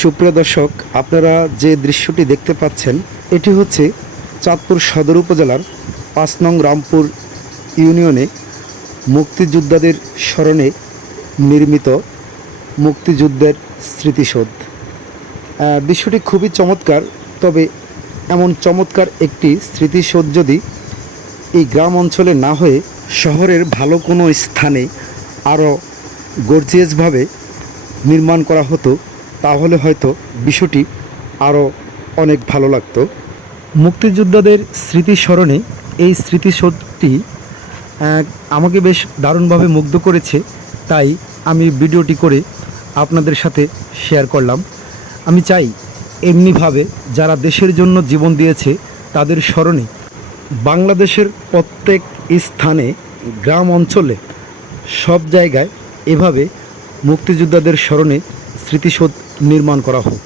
সুপ্রিয় দর্শক, আপনারা যে দৃশ্যটি দেখতে পাচ্ছেন, এটি হচ্ছে চাঁদপুর সদর উপজেলার পাঁচ নং রামপুর ইউনিয়নে মুক্তিযোদ্ধাদের স্মরণে নির্মিত মুক্তিযুদ্ধের স্মৃতিসৌধ। দৃশ্যটি খুবই চমৎকার, তবে এমন চমৎকার একটি স্মৃতিসৌধ যদি এই গ্রাম অঞ্চলে না হয়ে শহরের ভালো কোনো স্থানে আরও গর্জিয়াসভাবে নির্মাণ করা হতো তাহলে হয়তো বিষয়টি আরও অনেক ভালো লাগতো। মুক্তিযোদ্ধাদের স্মৃতিস্মরণে এই স্মৃতিসৌধটি আমাকে বেশ দারুণভাবে মুগ্ধ করেছে, তাই আমি ভিডিওটি করে আপনাদের সাথে শেয়ার করলাম। আমি চাই এমনিভাবে যারা দেশের জন্য জীবন দিয়েছে, তাদের স্মরণে বাংলাদেশের প্রত্যেক স্থানে, গ্রাম অঞ্চলে, সব জায়গায় এভাবে মুক্তিযোদ্ধাদের স্মরণে স্মৃতিসৌধ নির্মাণ করা হোক।